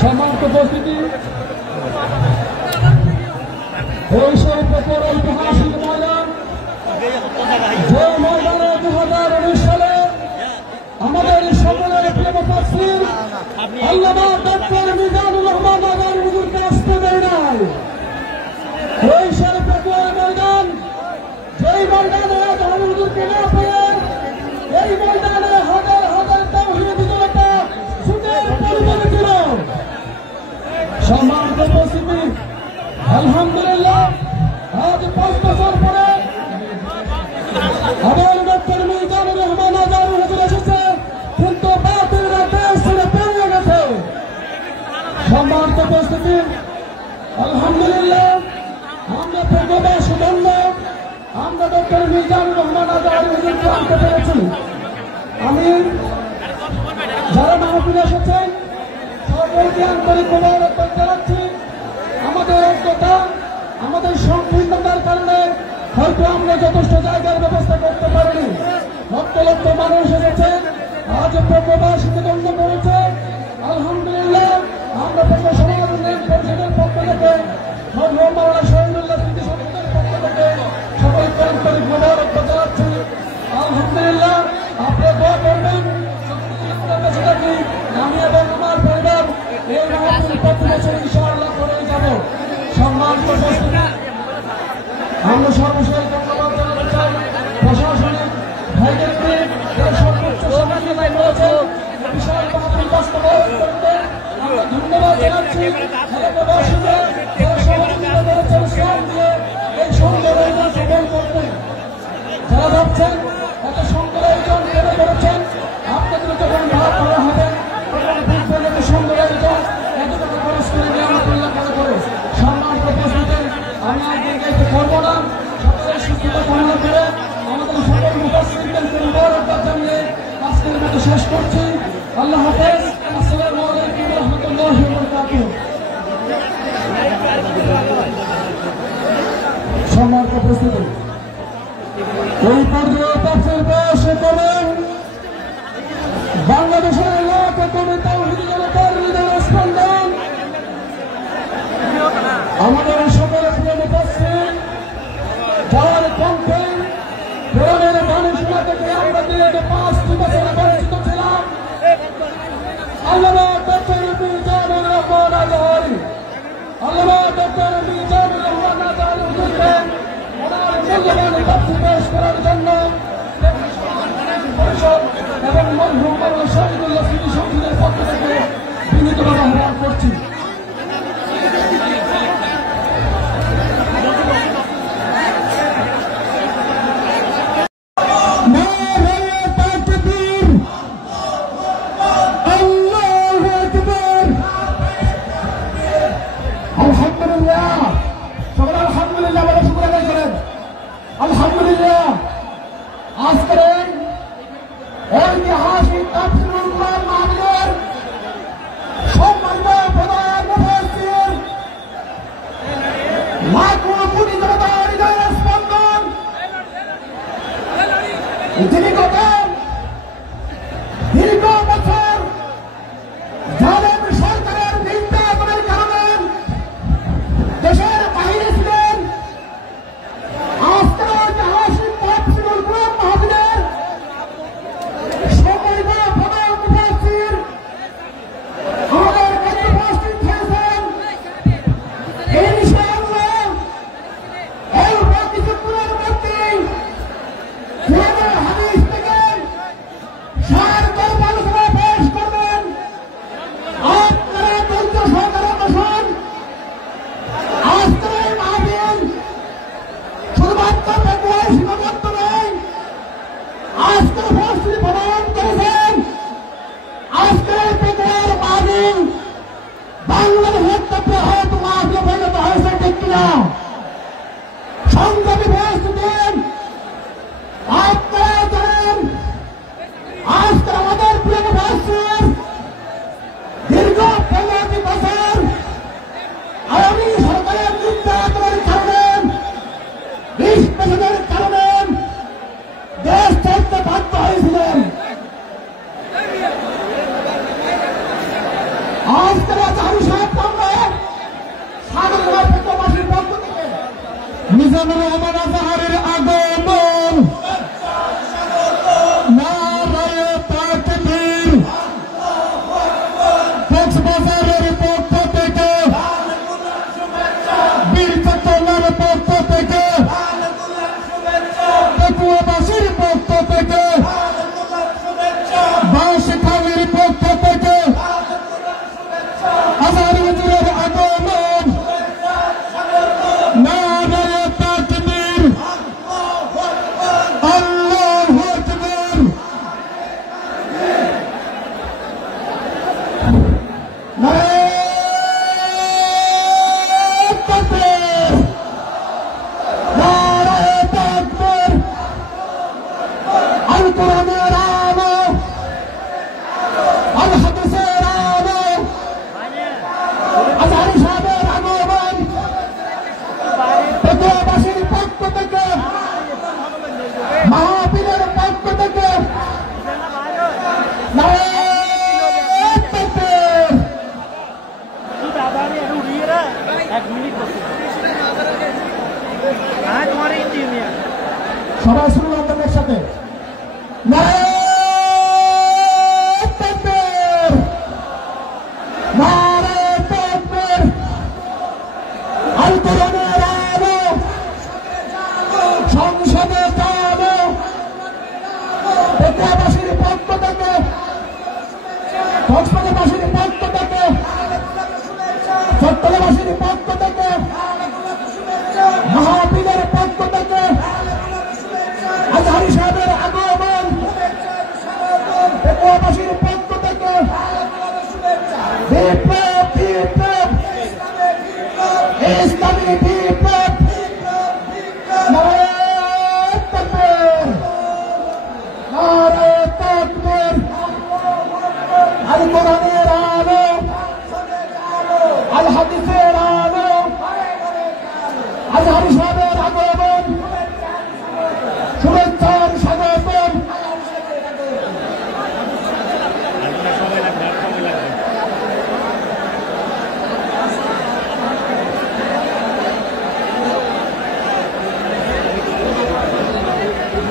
সম্মানিত উপস্থিতি, ঐতিহাসিক ময়দান, যে ময়দানে 2019 সালে আমাদের সকলের প্রিয় মুফাসসির আল্লামা ডক্টর মিজানুর রহমান আজাদ হুজুরকে আসতে দেয় নাই। ওই শরীফের ময়দান, যেই ময়দানে আজাদ হুজুরকে না পেয়ে এই ময়দানে হাজার হাজার তাওহীদি জনতা ছুটে পড়েছিল। সম্মানিত উপস্থিতি, আলহামদুলিল্লাহ আজ 5 বছর পরে আবার ডক্টর মিজানুর রহমান আজাদ হুজুর এসেছে, কিন্তু বাতিলরা দেশ ছেড়ে বেরিয়ে গেছে। সম্মানিত উপস্থিতি, আলহামদুলিল্লাহ আমরা প্রবাস বন্ধ, আমরা ডক্টর মিজানুর রহমান আজাদ হুজুরকে আনতে পেরেছি। আমি যারা মাহফিলে এসেছেন সকলকে আন্তরিক মোবারকবাদ জানাচ্ছি। আমাদের ঐক্যতা, আমাদের সংকীর্ণতার কারণে হয়তো আমরা যথেষ্ট জায়গার ব্যবস্থা করতে পারিনি। লক্ষ লক্ষ মানুষ এসেছে, আজ প্রবাসীকে দণ্ড করেছে। আলহামদুলিল্লাহ আমরা পূর্ব সমাজ উন্নয়ন পরিষদের পক্ষ থেকে মাওলানা শহীদুল্লাহ স্মৃতি সংসদের পক্ষ থেকে সকলকে আন্তরিক মোবারকবাদ জানাচ্ছি। আলহামদুলিল্লাহ আপনি দোয়া করবেন, আমি এবং আমার পরিবার এই মাহফিল প্রতি বছর ইনশাআল্লাহ করে যাব। সম্মানিত উপস্থিতি, আমরা সর্বশেষ ধন্যবাদ জানাতে চাই প্রশাসনিক ভাইদেরকে, সর্বোচ্চ সহযোগিতা করেছে বিশাল মাহফিল বাস্তবায়ন করতে আমরা ধন্যবাদ জানাচ্ছি। প্রবাসীদের যারা সহযোগিতা করেছেন শ্রম দিয়ে এই সুন্দর আয়োজন সফল করতে। যারা ভাবছেন এত সুন্দর আয়োজন কেন করেছেন, আপনাদের যখন ভাব করা হবে তখন বুঝবেন এত সুন্দর আয়োজন এত টাকা খরচ করে নিয়ামতুল্লাহ কাজ করে। সম্মানিত উপস্থিতি, আমি আর দীর্ঘায়িত করবো না, সকলের সুস্থতা কামনা করে আমাদের সকল মুফাসসিরদেরকে মুবারকবাদ জানিয়ে আজকের মতো শেষ করছি। আল্লাহ হাফেজ। আসসালামু আলাইকুম ওয়া রাহমাতুল্লাহি ওয়া বারাকাতুহু। সম্মানিত উপস্থিতি, এই পর্যায়ে তাফসীর পেশ করেন বাংলাদেশের লাখ কোটি তাওহীদি জনতার হৃদয়ের স্পন্দন, আমাদের সকলের প্রিয় মুফাসসির, যার কণ্ঠে কোরআনের বাণী শোনা থেকে আমরা দীর্ঘ 5 বছর বঞ্চিত ছিলাম, আল্লামা ডক্টর মিজানুর রহমান আজাদ, আল্লামা ডক্টর মিজানুর রহমান আজাদ হুজুরকে ওনার মূল্যবান তাফসীর পেশ করার জন্য পরিষদ এবং মরহুম মাওলানা শহীদুল্লাহ স্মৃতি সংসদের পক্ষ থেকে বিনীতভাবে আহ্বান করছি। আলহামদুলিল্লাহ আজকের ঐতিহাসিক তাফসীরুল কুরআন মাহফিলের সম্মানিত প্রধান মুফাসসির, লাখো কোটি জনতার হৃদয়ের স্পন্দন, যিনি গত দীর্ঘ বছর জালেম সরকারের নির্যাতনের কারণে দেশের বাইরে ছিলেন, আজকের ঐতিহাসিক তাফসীরুল কুরআন মাহফিলের সম্মানিত প্রধান মুফাসসির আমাদের মধ্যে উপস্থিত হয়েছেন। ইনশাআল্লাহ অল্প কিছু না। সংগ্রামী প্রস্তুতেন আপনারা জানেন আজকে আমাদের প্রিয় ভাষণ দীর্ঘ 15 বছর আওয়ামী সরকারের নির্যাতনের কারণে 20 বছরের কারণে দেশ ছাড়তে বাধ্য হয়েছিলেন। আজকের আজহারি সাহেব সাধারণ প্রত্যবাসীর পক্ষ থেকে মিজানুর রহমান আজহারের আগমন নারায়ে তাকবীর কক্সবাজারের পক্ষ থেকে বীর চট্টগ্রামের পক্ষ থেকে পেকুয়াবাসীর পক্ষ থেকে বাঁশখালীর পক্ষ থেকে আজহারি হুজুরের আগমন নারায়ে তাকবীর আল্লাহু আকবার নারায়ে তাকবীর নারায়ে তাকবীর আল কোরআনের আলো আল হাদিসের আলো আজহারি সাহেবের আগমন পেকুয়াবাসীর পক্ষ থেকে মাহফিলের পক্ষ থেকে নারায়ে তাকবীর সবাই শুনুন আপনাদের সাথে নারায়ে তাকবীর নারায়ে তাকবীর আল কোরআনের আলো সংসদে যাবো পেকুয়াবাসীর পক্ষ থেকে কক্সবাজারবাসীর পক্ষ থেকে চট্টগ্রামবাসীর পক্ষ থেকে মাহফিলের পক্ষ থেকে আজহারি সাহেবের আগমন পেকুয়াবাসীর পক্ষ থেকে বিপ্লব বিপ্লব ইসলামী বিপ্লব নারায়ে তাকবীর নারায়ে তাকবীর আল কোরআনের আলো আল হাদিসের আলো আজহারি সাহেবের আগমন শুভেচ্ছার স্বাগতম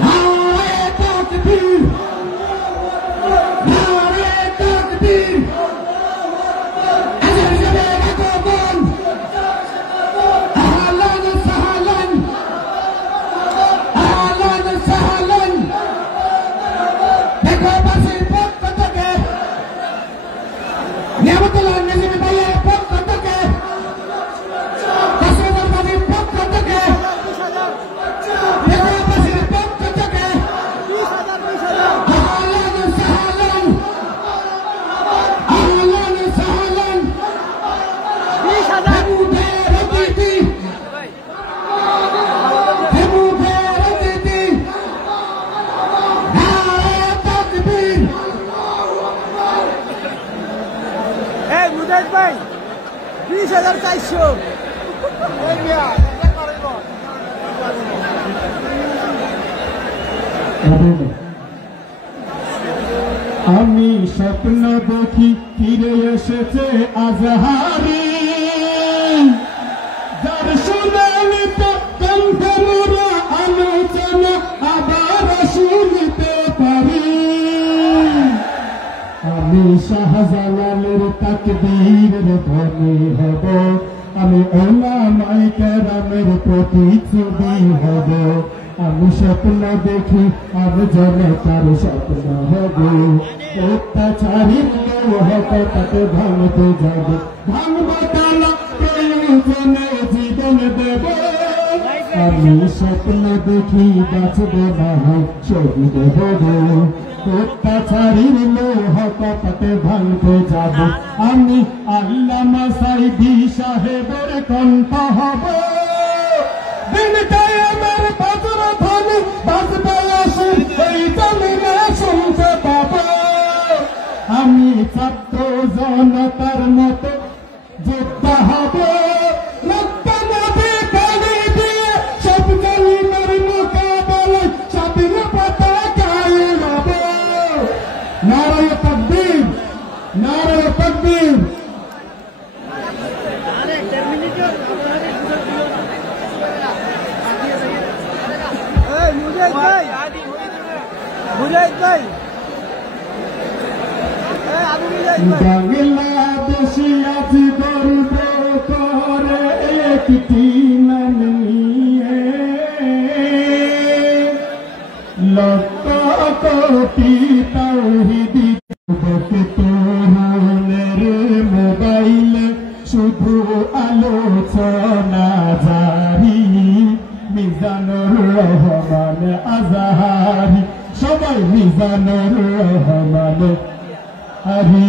নারায়ে তাকবীর নারায়ে তাকবীর আজহারি সাহেবের আগমন আহলান সাহলান আহলান সাহলান পেকুয়াবাসীর পক্ষ থেকে নিয়ামতুল্লাহ নজরুল ভাইয়ের পক্ষ থেকে কক্সবাজারবাসীর পক্ষ থেকে পেকুয়াবাসীর পক্ষ থেকে আহলান সাহলান আহলান সাহলান হেবুদের অতিথি হেবুদের অতিথি নারায়ে তাকবীর মুজাহিদ ভাই 20,400 আমি স্বপ্ন দেখি ফিরে এসেছে আজহারি যার শুনানি তো কণ্ঠে মোরা আলোচনা আবার শুনতে পারি। আমি শাহজালালের তাকবীরের ধ্বনি হব, আমি ওলামায়ে কেরামের প্রতিচ্ছবি হব। আমি স্বপ্ন দেখি আমি জনতার স্বপ্ন হব, অত্যাচারীর হকটাকে ভাঙতে যাব, ভাঙব তালা প্রয়োজনে জীবন দেব। আমি স্বপ্ন দেখি বাঁচব না হয় শহীদ হব, অত্যাচারীর হকটাকে ভাঙতে যাব। আমি আল্লামা সাইদি সাহেবের কণ্ঠ হব। জনতার মতো যোদ্ধা হবে রক্ত নদী পানি দিয়ে সব জালিমের মোকাবেলায় স্বাধীন পতাকায় হবে। নারায়ে তাকবীর, নারায়ে তাকবীর। মুজাহিদ ভাই, মুজাহিদ ভাই, বাংলাদেশি আজ গর্ব করে একটি নাম নিয়ে, লক্ষ কোটি তাওহীদি তরুণের মোবাইলে শুধু আলোচনা জারি। মিজানুর রহমান আজহারি, সবাই মিজানুর রহমান হরি।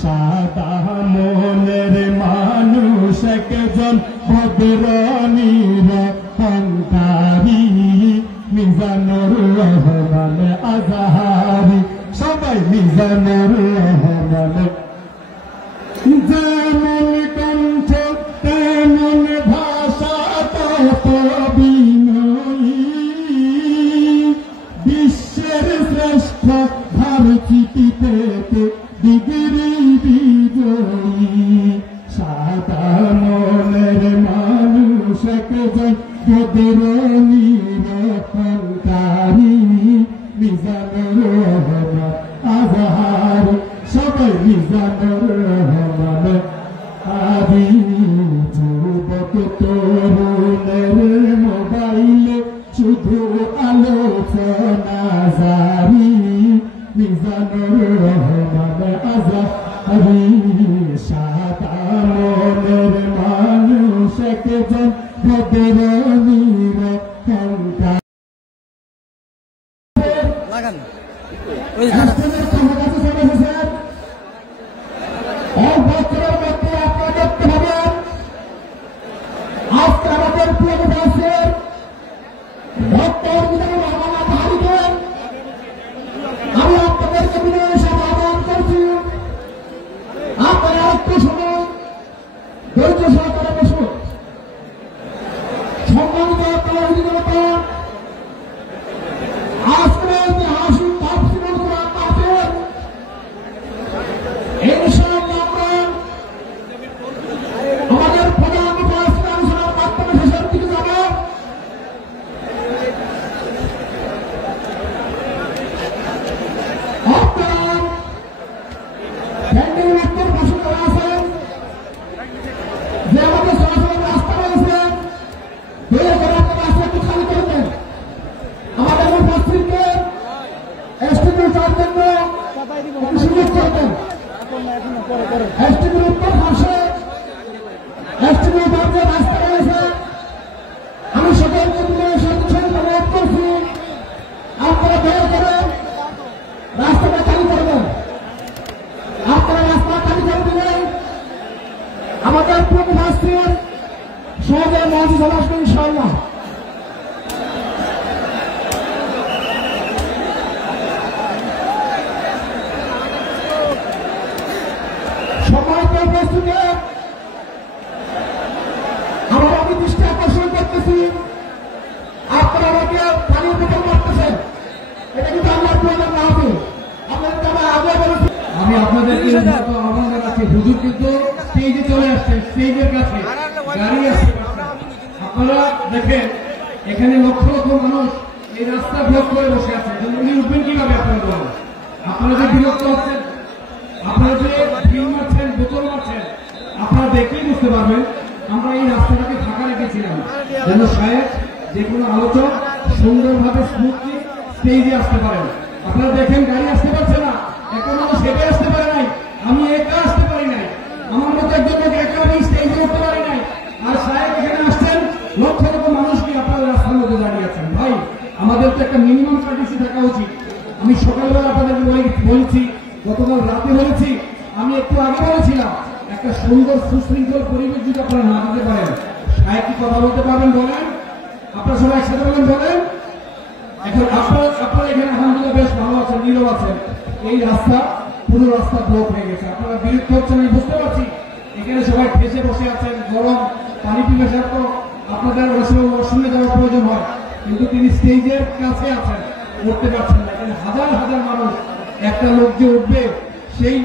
সাদা মনের মানুষ একজন ভদ্রনীর অহংকারী। মিজানুর রহমান আজহারি, সবাই মিজানুর রহমান। যেমন কণ্ঠ তেমন ভাষা তত বিনয়ী, বিশ্বের শ্রেষ্ঠ ভারতীতে ডিগ্রি বিজয়ী। সাদা মনের মানুষ একজন ভদ্রনীর অহংকারী। মিজানুর রহমান আজহারি, সবাই মিজানুর রহমান হরি। যুবক তরুণের মোবাইলে শুধু আলোচনা জারি। মিজানুর রহমান আজহারি, সাদা মনের মানুষ একজন ভদ্রনীর অহংকারী। লাগান এক বছরের মধ্যে আপনারা দেখতে পাবেন আজকে আমাদের প্রিয় মুফাসসির ডক্টর মিজানুর রহমান আজহারিকে আমি আপনাদেরকে বিনয়ের সাথে আহ্বান করছি, আপনারা একটু সময় ধৈর্য সহকারে বসুন। সম্মানিত তাওহীদি জনতা, আজকের ঐতিহাসিক তাফসীরুল কুরআন মাহফিল ইনশাআল্লাহ আমরা আমাদের প্রধান মুফাসসির আলোচনার মাধ্যমে শেষের দিকে যাব। আপনারা প্যান্ডেলের উত্তর পাশে যারা আছেন, যে আমাদের চলাচলের রাস্তা রয়েছে, দয়া করে আপনারা রাস্তা একটু খালি করে দেন। আমাদের মুফাসসিরকে এসটিভির জন্য একটু সুযোগ করে দেন। এসটিভির উত্তর পাশে এসটিভির যে রাস্তা রয়েছে, আমি সকলকে বিনয়ের সাথে অনুরোধ করছি, আপনারা দয়া করে রাস্তাটা খালি করে দেন। আপনারা রাস্তা খালি করে দিলে আমাদের প্রিয় মুফাসসির সহজে মঞ্চে চলে আসবে ইনশাআল্লাহ। সম্মানিত উপস্থিতি, আমি দৃষ্টি আকর্ষণ করতেছি, আপনারা আমাকে পানির বোতল মারতেছেন। এটা কিন্তু আল্লাহর প্রয়োজন না হবে। আপনাদেরকে আমরা আগে বলেছি, আমি আপনাদেরকে আহ্বান জানাচ্ছি, হুজুর কিন্তু স্টেজে চলে আসছেন, স্টেজের কাছে গাড়ি আসছে। আপনারা দেখেন এখানে লক্ষ লক্ষ মানুষ এই রাস্তা ব্লক করে বসে আছে, উনি উঠবেন কিভাবে? আপনারা বলেন। আপনারা যে বিরক্ত হচ্ছেন, আপনারা যে ঢিল মারছেন, বোতল মারছেন, আপনারা দেখেই বুঝতে পারবেন আমরা এই রাস্তাটাকে ফাঁকা রেখেছিলাম যেন সাহেব যে কোনো আলোচক সুন্দরভাবে স্মুথলি স্টেজে আসতে পারেন। আপনারা দেখেন গাড়ি আসতে পারছে না, এখন মানুষ হেঁটে আসতে পারে নাই, আমি একা আসতে পারি নাই, আমার মতো একজন লোক একা আমি স্টেজে উঠতে পারি নাই, আর সাহেব এখানে আসছেন, লক্ষ লক্ষ মানুষকে আপনারা রাস্তার মধ্যে দাঁড়িয়ে আছেন। ভাই, আমাদের তো একটা মিনিমাম সার্ভিসি থাকা উচিত। আমি সকালবেলা আপনাদের বলছি, গতকাল রাতে বলেছি, আমি একটু আগে বলেছিলাম, একটা সুন্দর সুশৃঙ্খল পরিবেশ যদি আপনারা না দিতে পারেন, সাহেব কি কথা বলতে পারবেন বলেন? আপনারা সবাই একসাথে বলেন। এখন আপনারা এখানে আলহামদুলিল্লাহ বেশ ভালো আছেন, নীরব আছেন। এই রাস্তা পুরো রাস্তা ব্লক হয়ে গেছে। আপনারা বিরক্ত হচ্ছেন আমি বুঝতে পারছি, এখানে সবাই ঠেসে বসে আছেন, গরম পানি পিপাসা তো আপনাদের ওয়াশরুমে যাওয়ার প্রয়োজন হয়, কিন্তু তিনি স্টেজের কাছে আছেন, উঠতে পারছেন না। এখানে হাজার হাজার মানুষ, একটা লোক যে উঠবে সেই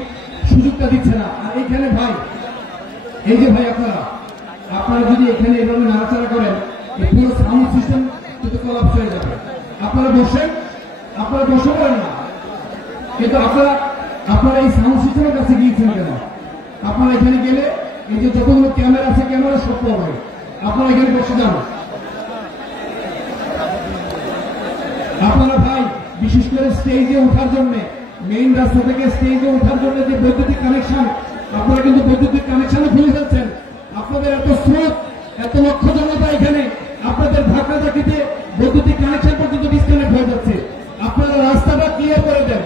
সুযোগটা দিচ্ছে না। আর এইখানে ভাই, এই যে ভাই আপনারা যদি এখানে এভাবে নাড়াচাড়া করেন, এই পুরো সাউন্ড সিস্টেম কিন্তু কলাপস হয়ে যাবে। আপনারা বসে পারেন না, কিন্তু আপনারা এই সাউন্ড সিস্টেমের কাছে গিয়েছেন কেন? আপনারা এখানে গেলে এই যে যতগুলো ক্যামেরা আছে, ক্যামেরা সব হবে, আপনারা এখানে বসে যান। আপনারা ভাই বিশেষ করে স্টেজে ওঠার জন্য, মেইন রাস্তা থেকে স্টেজে ওঠার জন্য যে বৈদ্যুতিক কানেকশন, আপনারা কিন্তু বৈদ্যুতিক কানেকশনও খুলে ফেলছেন। আপনাদের এত স্রোত, এত লক্ষ জনতা এখানে, আপনাদের ধাক্কা ধাক্কিতে বৈদ্যুতিক কানেকশন পর্যন্ত ডিসকানেক্ট হয়ে যাচ্ছে। আপনারা রাস্তাটা ক্লিয়ার করে দেন।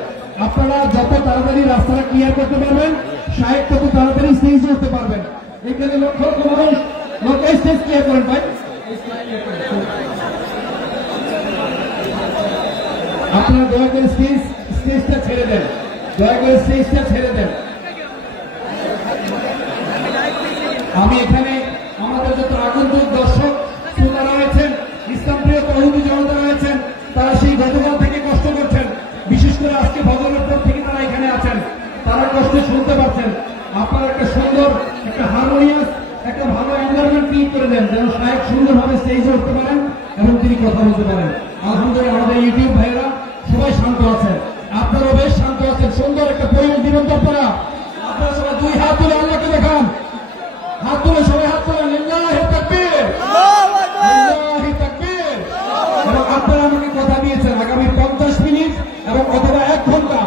আপনারা যত তাড়াতাড়ি রাস্তাটা ক্লিয়ার করতে পারবেন, সাহেব তত তাড়াতাড়ি স্টেজে উঠতে পারবেন। এখানে লক্ষ লক্ষ মানুষ, স্টেজ ক্লিয়ার করেন ভাই। আপনারা দয়া করে স্টেজটা ছেড়ে দেন, দয়া করে স্টেজটা ছেড়ে দেন। আমি এখানে আমাদের যত আগন্তুক দর্শক শ্রোতা রয়েছেন, ইসলামপ্রিয় তৌহিদি জনতা রয়েছেন, তারা সেই গতকাল থেকে কষ্ট করছেন, বিশেষ করে আজকে ভজনের পর থেকে তারা এখানে আছেন, তারা কষ্ট শুনতে পাচ্ছেন। আপনারা একটা সুন্দর, একটা হারমোনিয়াস, একটা ভালো এনভায়রনমেন্ট ক্রিয়েট করে দেন, যেন সাহেব সুন্দরভাবে স্টেজে উঠতে পারেন এবং তিনি কথা বলতে পারেন। আলহামদুলিল্লাহ আমাদের ইউটিউব ভাইয়েরা সবাই শান্ত আছেন, আপনারাও বেশ শান্ত আছেন, সুন্দর একটা পরিবেশ দিবেন। আপনারা সবাই দুই হাত তুলে আল্লাহকে দেখান, হাত তুলে সবাই হাত তুলেন, লিল্লাহি তাকবীর, লিল্লাহি তাকবীর। এবং আপনারা আমাকে কথা দিয়েছেন আগামী 50 মিনিট এবং অথবা 1 ঘন্টা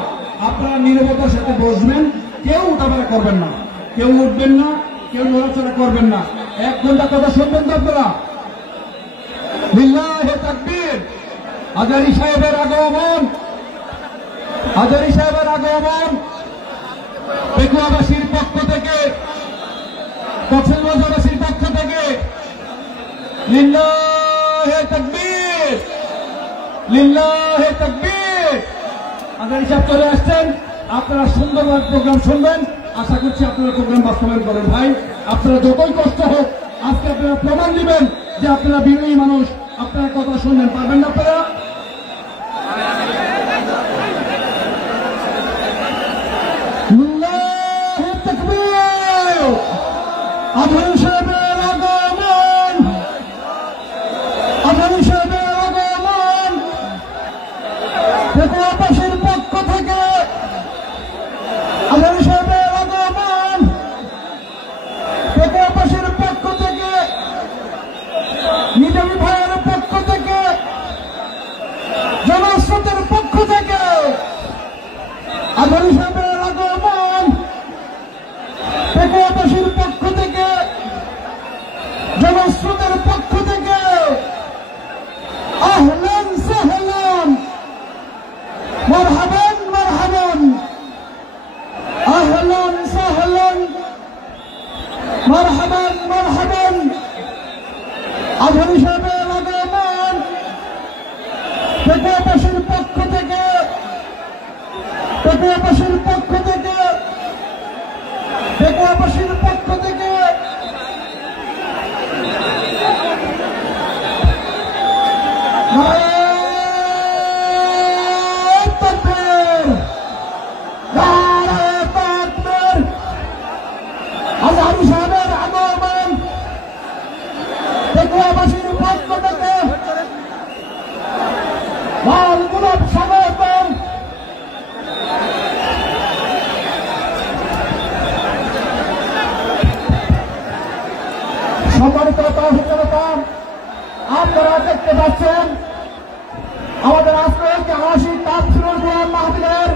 আপনারা নীরবতার সাথে বসবেন, কেউ উঠাবেড়া করবেন না, কেউ উঠবেন না, কেউ নড়াচড়া করবেন না। 1 ঘন্টা কথা শুনবেন তো আপনারা। লিল্লাহি তাকবীর। হাজারী সাহেবের আগমন, হাজারী সাহেবের আগমন পেকুয়াবাসীর পক্ষ থেকে, কক্সবাজারবাসীর পক্ষ থেকে লিল্লাহি তাকবীর, লিল্লাহি তাকবীর। হাজারী সাহেব চলে আসছেন, আপনারা সুন্দরভাবে প্রোগ্রাম শুনবেন, আশা করছি আপনারা প্রোগ্রাম বাস্তবায়ন করেন। ভাই আপনারা যতই কষ্ট হোক, আজকে আপনারা প্রমাণ দিবেন যে আপনারা বিনয়ী মানুষ, আপনারা কথা শুনবেন, পারবেন না আপনারা? লিল্লাহি তাকবীর। আধারী সাহেবের আগমন, আধারী সাহেবের আগমন পেকুয়াবাসীর পক্ষ থেকে, আধারী সাহেবের আগমন পেকুয়াবাসীর পক্ষ থেকে, নিজামী ভাইয়ের পক্ষ থেকে, জনস্রোতের পক্ষ থেকে আধারী সাহেবের আগমন পেকুয়াবাসীর পক্ষ থেকে, জনস্রোতের পক্ষ থেকে। আহলান সাহলান, মারহাবান মারহাবান, আহলান সাহলান, মারহাবান মারহাবান। আধারী সাহেবের আগমন পেকুয়াবাসীর পক্ষ থেকে, পেকুয়াবাসীর পক্ষ থেকে, পেকুয়াবাসীর পক্ষ থেকে। আজহারী সাহেবের আগমন পেকুয়াবাসীর পক্ষ থেকে লাল গোলাপ স্বাগতম। সম্মানিত জনতা, আপনারা দেখতে পাচ্ছেন আমাদের আজকে আশি তাফসীরুল কোরআন মাহফিলের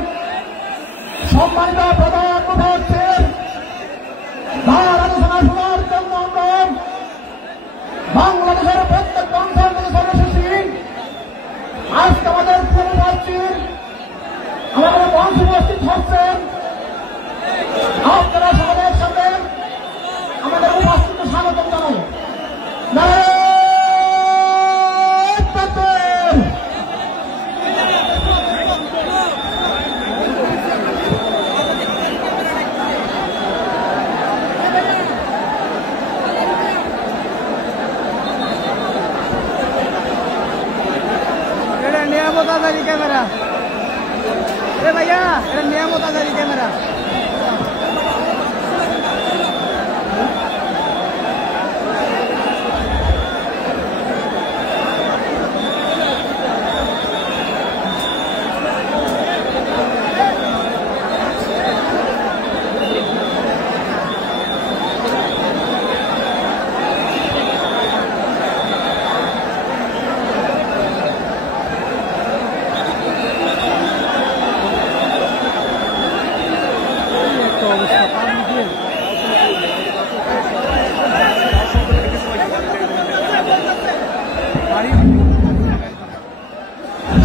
সম্মানিত প্রধান মুফাসসির তার আলোচনা শোনার জন্য আমরা বাংলাদেশের প্রত্যেক অঞ্চল থেকে চলে এসেছি। আজকে আমাদের মুফাসসির আমাদের মঞ্চে উপস্থিত হচ্ছেন। আপনারা সবাই একসাথে আমাদের মুফাসসিরকে স্বাগতম জানাই। নিয়ামত আজারি ক্যামেরা। এ ভাইয়া, এটা নিয়ামত আজারি ক্যামেরা।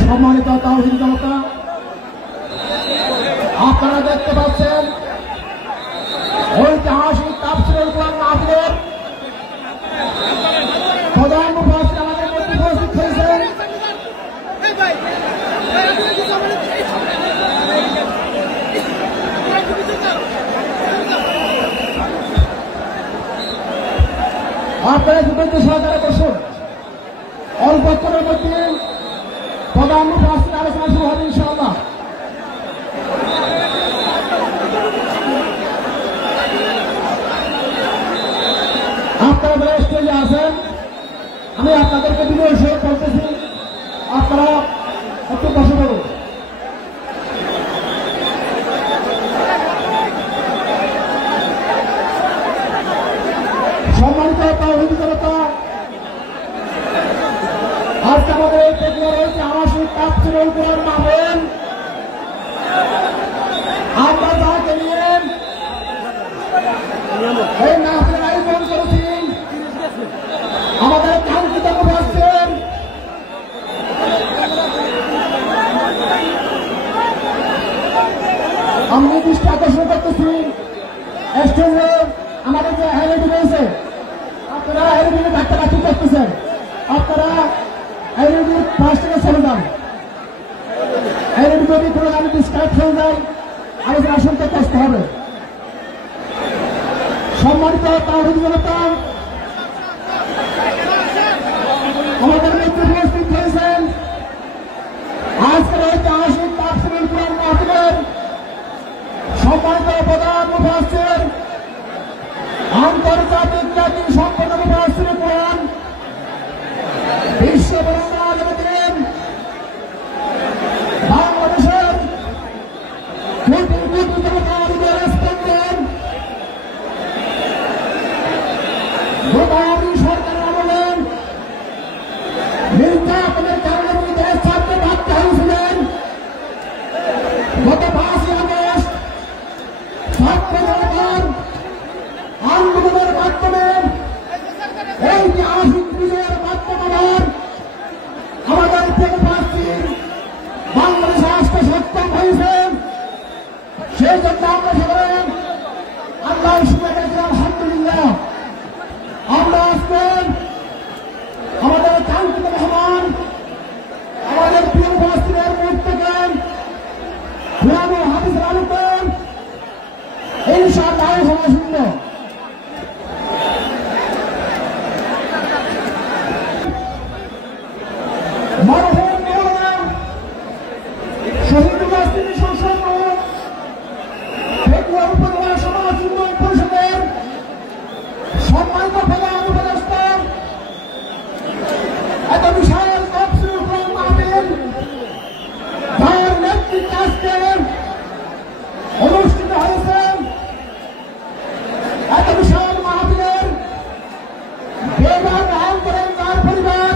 সম্মানিত তাওহীদ জনতা, আপনারা দেখতে পাচ্ছেন ঐতিহাসিক তাফসীরুল কোরআন মাহফিলের প্রধান মুফাসসির আমাদের মধ্যে উপস্থিত হয়েছেন। আপনারা দুটো সহকারে বসুন। অল্পক্ষণের মধ্যে প্রধান মুফাসসির আলোচনা শুরু হবে ইনশাআল্লাহ। আপনারা যারা স্টেজে আছেন, আমি আপনাদেরকে বিনয় সহিত বলতেছি, আপনারা একটু বসে পড়ুন। সম্মানিত তাওহীদ জনতা, আজকে আমাদের এই প্রক্রিয়া রয়েছে আবাসিক তাফসীরুল কোরআন মাহফিল। আমরা যাকে নিয়ে এই মাহফিলের আয়োজন করেছি, আমাদের কাঙ্ক্ষিত মুফাসসির আমি দৃষ্টি আকর্ষণ করতেছি স্টেজে আমাদের যে এলইডি রয়েছে, আপনারা এলইডি কাছাকাছি করতেছেন, আপনারা এলইডির পাশ থেকে চলে যান। এলইডি যদি কোনো আমি ডিসকানেক্ট হয়ে যায়, আলোচনা শুনতে কষ্ট হবে। সম্মানিত তাওহীদ জনতা, আমাদের মধ্যে উপস্থিত হয়েছেন আজকের ঐতিহাসিক তাফসীরুল কোরআন মাহফিলের সম্মানিত প্রধান মুফাসসির, আন্তর্জাতিক খ্যাতি সম্পন্ন মুফাসসির কোরআন, বিশ্ব বরেণ্য বাংলাদেশের কোটি কোটি জনতার স্পন্দন, গোদাবরী সরকারের আমলে নির্যাতনের কারণে তিনি দেশ ছাড়তে বাধ্য হয়েছিলেন। গত 5ই আগস্ট ছাত্র জনতার আন্দোলনের মাধ্যমে ঐতিহাসিক বিজয়ের মাধ্যমে আমাদের মুফাসসির বাংলাদেশে আসতে সক্ষম হয়েছে। সেই জন্য আমরা সবাই আল্লাহর শুকর করি, আলহামদুলিল্লাহ। আমরা আজকে আমাদের কাঙ্ক্ষিত মেহমান, আমাদের প্রিয় মুফাসসিরের মুখ থেকে কোরআন ও হাদিসের আলোকে ইনশাআল্লাহ সময় শুনব। মরহুম মাওলানা শহীদুল ইসলাম সংসদ ফেকুয়া উপজেলা সমাজ উন্নয়ন পরিষদের সম্মানিত প্রধান উপদেষ্টা, এত বিশাল তাফসীরুল কোরআন মাহফিল যার নেতৃত্বে আজকে অনুষ্ঠিত হয়েছে, এত বিশাল মাহফিলের বেবার আহ্বান করেন তার পরিবার,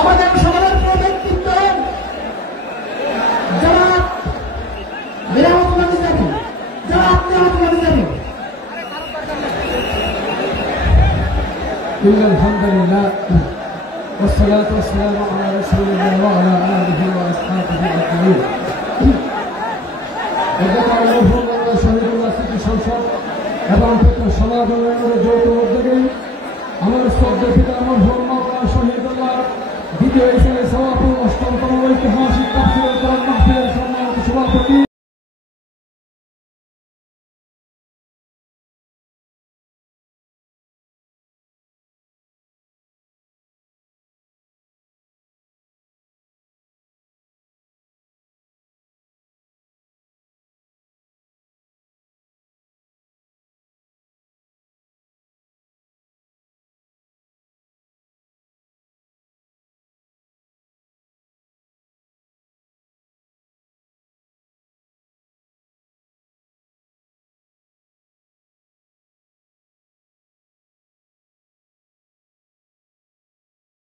আমাদের সমাজের প্রিয় ব্যক্তিত্ব যারা নিরাপত্তা যাবে, যারা আপনি যাবে। আলহামদুলিল্লাহ والصلاة والسلام على رسول الله وعلى آله وأصحابه أجمعين। শহীদুল্লাহ স্মৃতি সংসদ এবং সমাজ উন্নয়নের যৌথ উদ্যোগে আমার শ্রদ্ধা পিতা মরহুম মাওলানা শহীদুল্লাহ দ্বিতীয় হিসেবে সমাপন 8তম ঐতিহাসিক